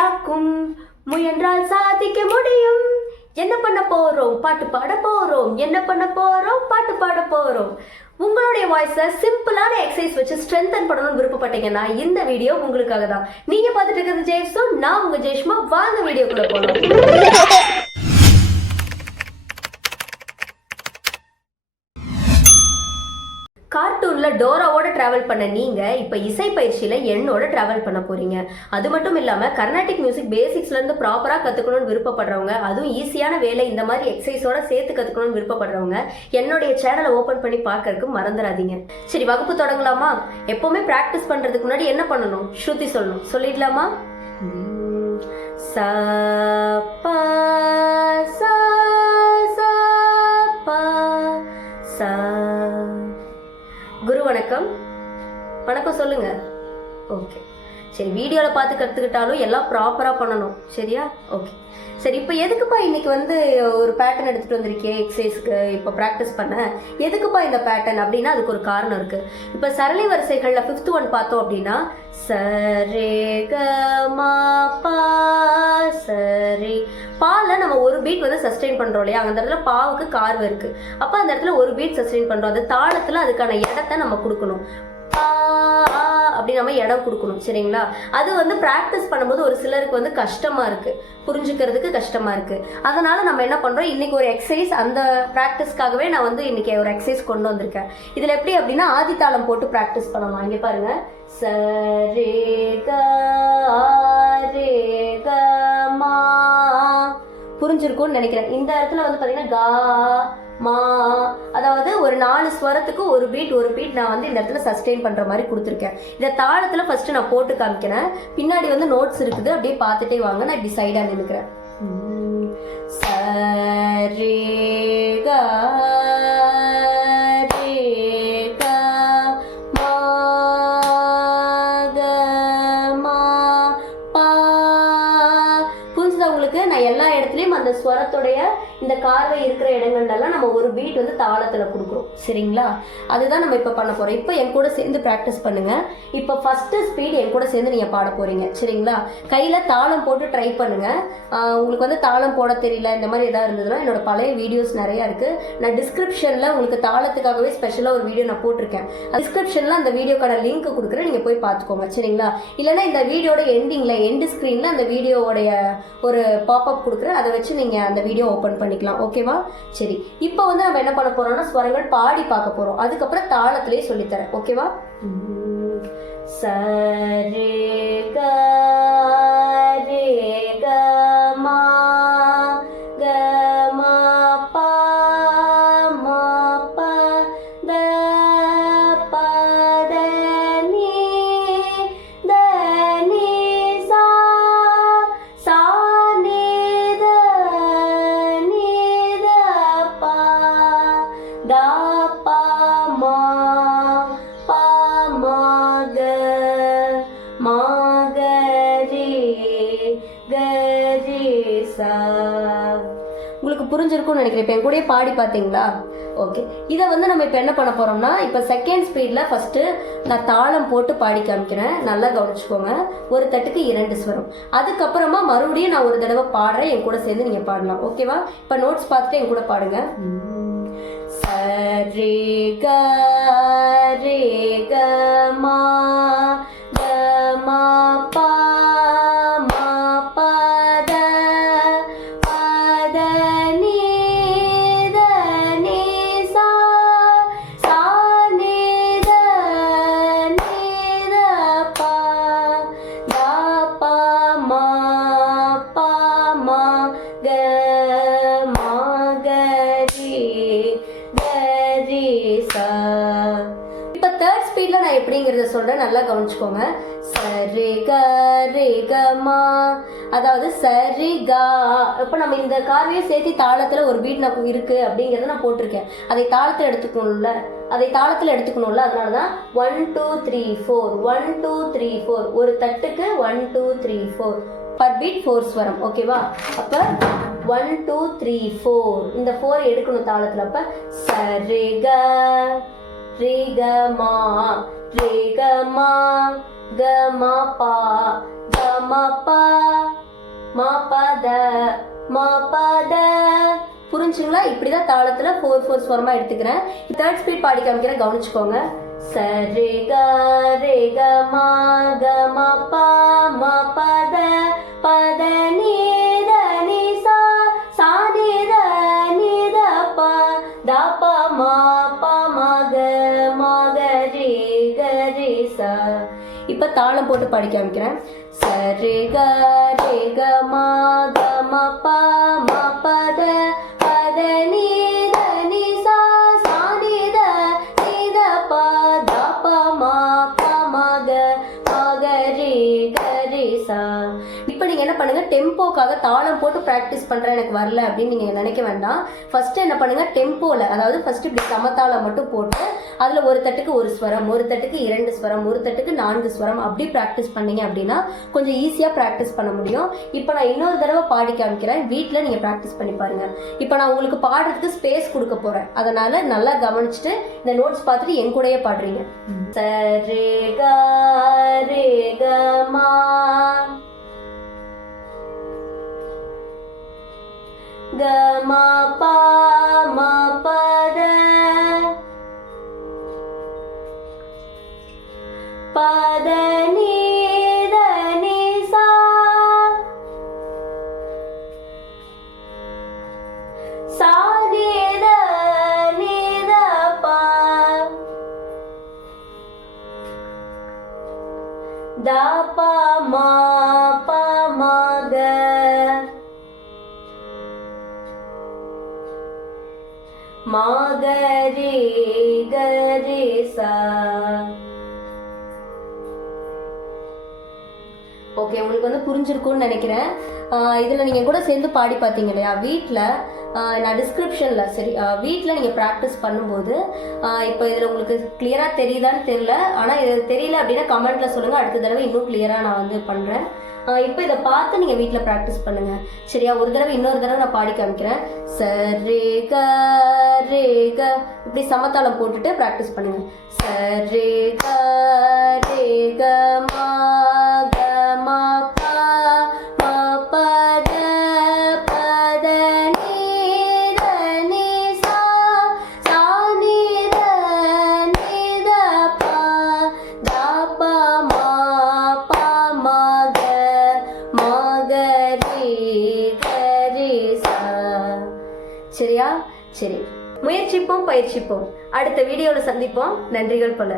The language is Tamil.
வெற்றியாக்கும் முயன்றால் சாதிக்க முடியும். என்ன பண்ண போறோம்? பாட்டு பாட போறோம். என்ன பண்ண போறோம்? பாட்டு பாட போறோம். உங்களுடைய வாய்ஸை சிம்பிளான எக்ஸசைஸ் வச்சு ஸ்ட்ரென்தன் பண்ணணும்னு விருப்பப்பட்டீங்கன்னா இந்த வீடியோ உங்களுக்காக தான். நீங்க பார்த்துட்டு இருக்கிறது ஜெயசு, நான் உங்க ஜெயஷ்மா. வாங்க வீடியோக்குள்ள போகலாம். கார்ட்டூன்ல டோராவோட டிராவல் பண்ண நீங்க இப்ப இசை பயிற்சியில என்னோட டிராவல் பண்ண போறீங்க. அது மட்டும் இல்லாம கர்நாடிக் மியூசிக் பேசிக்ஸ்ல இருந்து ப்ராப்பரா கத்துக்கணும்னு விருப்பப்படுறவங்க, அதுவும் ஈஸியான வேலை இந்த மாதிரி எக்ஸசைஸோட சேர்த்து கத்துக்கணும்னு விருப்பப்படுறவங்க என்னுடைய சேனலை ஓபன் பண்ணி பார்க்கறதுக்கு மறந்துடாதீங்க. சரி, வகுப்பு தொடங்கலாமா? எப்பவுமே பிராக்டிஸ் பண்றதுக்கு முன்னாடி என்ன பண்ணணும்? ஸ்ருதி சொல்லணும். சொல்லிடலாமா? சா பா சா சா பா சா. குரு வணக்கம். வணக்கம் சொல்லுங்க. ஓகே, சரி. வீடியோவில் பார்த்து கற்றுக்கிட்டாலும் எல்லாம் ப்ராப்பராக பண்ணணும், சரியா? ஓகே, சரி. இப்போ எதுக்குப்பா இன்னைக்கு ஒரு பேட்டர்ன் எடுத்துகிட்டு வந்திருக்கேன் எக்ஸசைஸ்க்கு இப்போ ப்ராக்டிஸ் பண்ண? எதுக்குப்பா இந்த பேட்டர்ன் அப்படின்னா அதுக்கு ஒரு காரணம் இருக்குது. இப்போ சரளி வரிசைகளில் 5th ஒன் பார்த்தோம் அப்படின்னா சரே க மா பா சரி. பால நம்ம ஒரு பீட் சஸ்டெயின் பண்றோம் இல்லையா? அந்த இடத்துல பாவுக்கு கார்வு இருக்கு. அப்ப அந்த இடத்துல ஒரு பீட் சஸ்டெயின் பண்றோம். அந்த தாளத்துல அதுக்கான இடத்தை நம்ம கொடுக்கணும். அப்படி நம்ம இடம் கொடுக்கணும், சரிங்களா? அது பிராக்டிஸ் பண்ணும்போது ஒரு சிலருக்கு கஷ்டமா இருக்கு, புரிஞ்சுக்கிறதுக்கு கஷ்டமா இருக்கு. அதனால நம்ம என்ன பண்றோம், இன்னைக்கு ஒரு எக்ஸசைஸ், அந்த பிராக்டிஸ்க்காகவே நான் இன்னைக்கு ஒரு எக்ஸசைஸ் கொண்டு வந்திருக்கேன். இதுல எப்படி அப்படின்னா ஆதி தாளம் போட்டு பிராக்டிஸ் பண்ணலாம். இங்க பாருங்க, சரே க ரே க மா. புரிஞ்சிருக்கும்னு நினைக்கிறேன். இந்த இடத்துல பாத்தீங்கன்னா கா மா, அதாவது ஒரு 4 ஸ்வரத்துக்கு ஒரு பீட் நான் இந்த இடத்துல சஸ்டெயின் பண்ற மாதிரி கொடுத்துருக்கேன். இந்த தாளத்துல ஃபர்ஸ்ட் நான் போட்டு காமிக்கிறேன். பின்னாடி நோட்ஸ் இருக்குது, அப்படியே பார்த்துட்டே வாங்க. நான் இப்படி சைடா நினைக்கிறேன். சரே க நான் எல்லா இடத்துலயும் அந்த ஸ்வரத்துடைய இந்த கார்வை இருக்கிற இடங்கள்லாம் நம்ம ஒரு பீட் தாளத்துல கொடுக்குறோம், சரிங்களா? அதுதான் நம்ம இப்ப பண்ண போறோம். இப்ப என் கூட சேர்ந்து பிராக்டிஸ் பண்ணுங்க. இப்ப ஃபர்ஸ்ட் ஸ்பீட் என் கூட சேர்ந்து நீங்க பாட போறீங்க, சரிங்களா? கையில தாளம் போட்டு ட்ரை பண்ணுங்க. உங்களுக்கு தாளம் போட தெரியல, இந்த மாதிரி ஏதாவது இருந்ததுன்னா என்னோட பழைய வீடியோஸ் நிறைய இருக்கு. நான் டிஸ்கிரிப்ஷன்ல உங்களுக்கு தாளத்துக்காகவே ஸ்பெஷலா ஒரு வீடியோ நான் போட்டிருக்கேன். டிஸ்கிரிப்ஷன்ல அந்த வீடியோக்கான லிங்க் கொடுக்குறேன், நீங்க போய் பார்த்துக்கோங்க, சரிங்களா? இல்லைன்னா இந்த வீடியோட எண்ட் ஸ்கிரீன்ல அந்த வீடியோடைய ஒரு பாப்அப் கொடுக்குறேன், அதை வச்சு நீங்க அந்த வீடியோ ஓபன் பண்ணிக்கலாம், ஓகேவா? சரி, இப்போ நம்ம என்ன பண்ண போறோம்னா ஸ்வரங்கள் பாடி பார்க்க போறோம். அதுக்கப்புறம் தாளத்திலே சொல்லித்தரேன், ஓகேவா? சரே க ரே க மா க மா பா மா பா த பா த நீ த நீ சா சா நீ த நீ த பா த பா மா பா மா க மா க ரே க ரே சா. உங்களுக்கு புரிஞ்சிருக்கும்னு நினைக்கிறேன். இப்போ என் கூட பாடி பார்த்தீங்களா? ஓகே, இதை நம்ம இப்போ என்ன பண்ண போறோம்னா, இப்போ செகண்ட் ஸ்பீட்ல ஃபர்ஸ்ட் நான் தாளம் போட்டு பாடி காமிக்கிறேன். நல்லா கவனிச்சுக்கோங்க. ஒரு தட்டுக்கு 2 ஸ்வரம். அதுக்கப்புறமா மறுபடியும் நான் ஒரு தடவை பாடுறேன், என் கூட சேர்ந்து நீங்க பாடலாம், ஓகேவா? இப்போ நோட்ஸ் பார்த்துட்டு என் கூட பாடுங்க. சரே க ரே க மா க மா பா மா பா த பா த நீ த நீ சா சா நீ த நீ த பா த பா மா பா மா க மா க ரே க ரே சா. இப்ப தேர்ட் ஸ்பீட்ல நான் எப்படிங்கறத சொல்றேன், நல்லா கவனிச்சுக்கோங்க. சரி க ரே க மா, அதாவது சரி கா. இப்ப நம்ம இந்த கார்வையை சேர்த்து தாளத்துல ஒரு பீட் நமக்கு இருக்கு அப்படிங்கறத நான் போட்டிருக்கேன். அதை தாளத்துல எடுத்துக்கணும்ல, அதனாலதான் 1 2 3 4 1 2 3 4. ஒரு தட்டுக்கு 1 2 3 4 பர் பீட் 4 ஸ்வரம், ஓகேவா? அப்ப 1 2 3 4 இந்த 4 எடுக்கணும் தாளத்துல. அப்ப சரி க ரே க மா ரே க மா க மா பா க மா பா மா பத மா பத. புரிஞ்சுங்களா? இப்படிதான் தாளத்துல 4/4 ஸ்வரமா எடுத்துக்கிறேன். தேர்ட் ஸ்பீட் பாடி காமிக்கிறேன், கவனிச்சுக்கோங்க. சரி க ரே க மா க மா பா மா பத பத நீ த நீ சா சா நீ த நீ த பா த பா மா பா மா க ரே சா. இப்ப தாளம் போட்டு பாடி காமிக்கிறேன். சரி க ரே க மா க மா பா மா பத பத நீ த நீ சா சா நீ த பா த பா மா பா மா க ரே சா. இப்போ நீங்க என்ன பண்ணுங்க, டெம்போக்காக தாளம் போட்டு பிராக்டிஸ் பண்றேன் எனக்கு வரல அப்படின்னு நீங்க நினைக்க வேண்டாம். ஃபர்ஸ்ட் என்ன பண்ணுங்க, டெம்போல, அதாவது ஃபர்ஸ்ட் இப்படி சமதாளம் மட்டும் போட்டு அதுல ஒரு தட்டுக்கு ஒரு ஸ்வரம், ஒரு தட்டுக்கு 2 ஸ்வரம், ஒரு தட்டுக்கு 4 ஸ்வரம் அப்படி பிராக்டிஸ் பண்ணீங்க அப்படின்னா கொஞ்சம் ஈஸியா பிராக்டிஸ் பண்ண முடியும். இப்போ நான் இன்னொரு தடவை பாடி காமிக்கிறேன், வீட்டில் நீங்க பிராக்டிஸ் பண்ணி பாருங்க. இப்போ நான் உங்களுக்கு பாடுறதுக்கு ஸ்பேஸ் கொடுக்க போறேன், அதனால நல்லா கவனிச்சுட்டு இந்த நோட்ஸ் பார்த்துட்டு என் கூடயே பாடுறீங்க. சரே க ரே க மா க மா பா மா பத பத நீ த நீ சா சா நீ த பா த பா மா பா மா க மா க ரே சா. ஓகே, உங்களுக்கு வந்து புரிஞ்சிருக்கும்னு நினைக்கிறேன். இதில் நீங்கள் கூட சேர்ந்து பாடி பார்த்தீங்க இல்லையா வீட்டில், நான் டிஸ்கிரிப்ஷனில் சரி வீட்டில் நீங்கள் ப்ராக்டிஸ் பண்ணும்போது இப்போ இதில் உங்களுக்கு கிளியராக தெரியுதான்னு தெரியல, ஆனால் இது தெரியல அப்படின்னா கமெண்ட்டில் சொல்லுங்கள், அடுத்த தடவை இன்னும் கிளியராக நான் வந்து பண்ணுறேன். இப்போ இதை பார்த்து நீங்கள் வீட்டில் ப்ராக்டிஸ் பண்ணுங்கள் சரியா? ஒரு தடவை இன்னொரு தடவை நான் பாடி காமிக்கிறேன். சரே க ரே க இப்படி சமதாளம் போட்டுட்டு ப்ராக்டிஸ் பண்ணுங்கள். சரே க ரே க மா க மா பா மா பத பத நீ த நீ சா சா நீ த பா த பா மா பா மா க ரே சா. சரியா? சரி, முயற்சிப்போம், பயிற்சிப்போம். அடுத்த வீடியோவில் சந்திப்போம். நன்றிகள் பல.